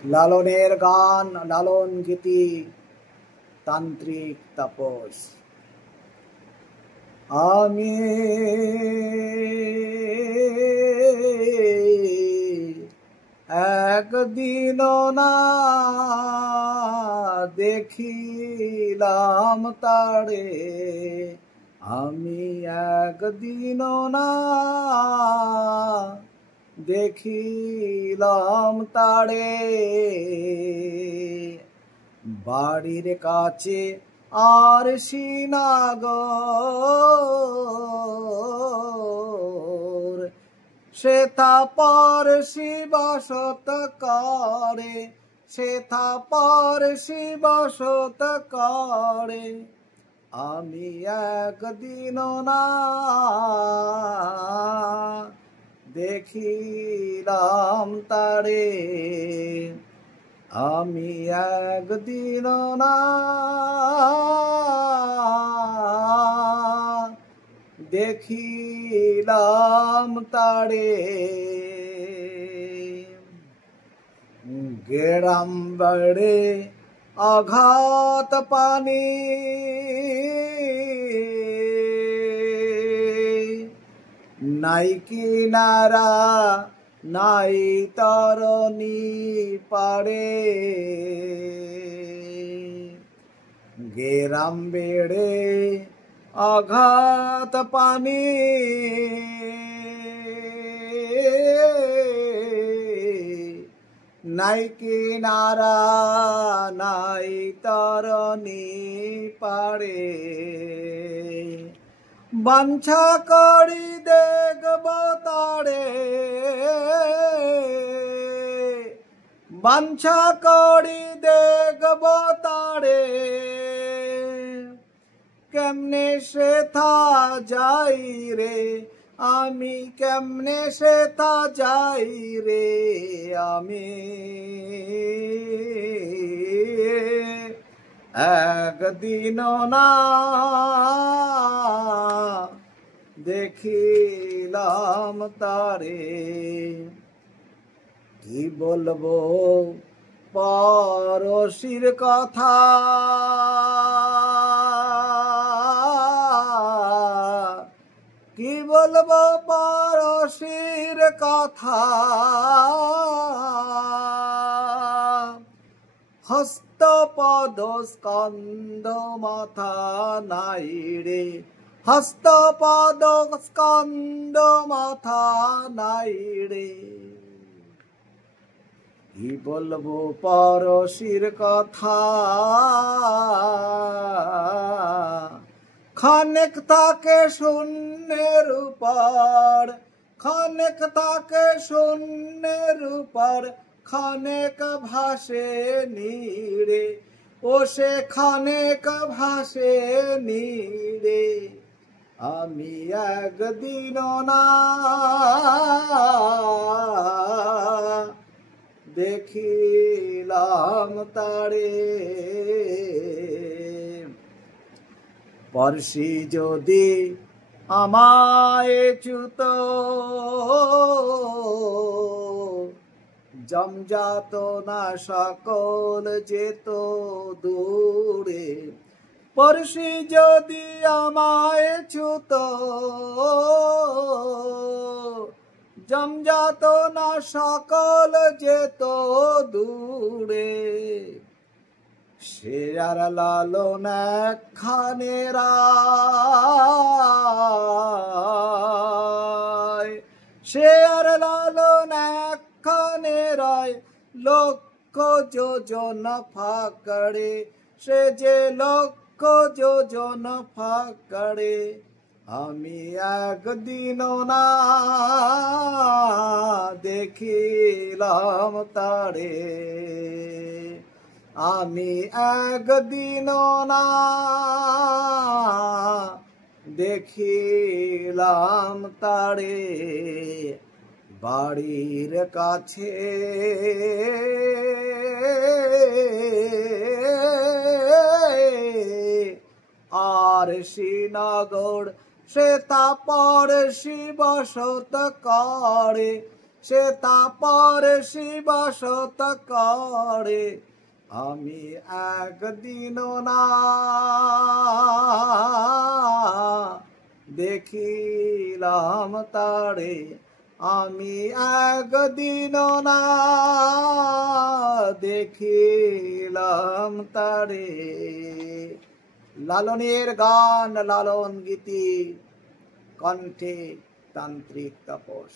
লালনের গান, লালন গীতি, তান্ত্রিক তাপস। আমি একদিন না দেখিলাম তারে, আমি একদিন না দেখিলাম তারে। বাড়ির কাছে আর শ্রীনগর, সেথা পারসি বসত করে, সেথা পারসি বসত করে। আমি একদিন না দেখিলাম তারে, আমি একদিন না দেখিলাম তারে। গেরাম বাড়ে আঘাত পানি, নাই কিনারা নাই তরণী পারে। গেরাম বেড়ে আঘাত পানি, নাই কিনারা নাই তরণী পারে। বাঞ্ছা করি দেখব তারে, বাঞ্ছা করি দেখব তারে। কেমনে সেথা যাই রে, আমি কেমনে সেথা যাই রে। আমি একদিন না দেখিলাম তারে। কি বলবো পরশির কথা, কি বলবো পরশির কথা। হস্ত পদ স্কন্ধ মাথা নাই রে, হস্ত পদ স্কন্ধ মাথা নাই রে। কি বলবো পরশির কথা, খানেক থাকে শূন্যের উপর, খানেক থাকে শূন্যের উপর, খানেক ভাসে নীড়ে, ও সে খানেক ভাসে নীড়ে। আমি একদিন না দেখিলাম তারে। পরশি যদি আমায় চ্যুত, জমজাত না সকল যেত দূরে। পরশি যদি আমায় চ্যুত, জমজাত না সকল যেত দূরে। সে আর লালন একখানে রায়, সে আর লালন একখানে রায়। লক্ষ যোজন ফাঁকড়ে, সে যে লক্ষ যোজন ফাঁকড়ে। আমি একদিন না দেখিলাম তারে, আমি একদিন না দেখিলাম তারে। বাড়ির কাছে আর শ্রীনগর, সেথা পরশি বসত করে, সে তাপরে শিবাসত করে আমি একদিনও না দেখিলাম তারে আমি একদিনও না দেখিলাম তারে। লালনের গান, লালন গীতি, কণ্ঠে তান্ত্রিক তাপস।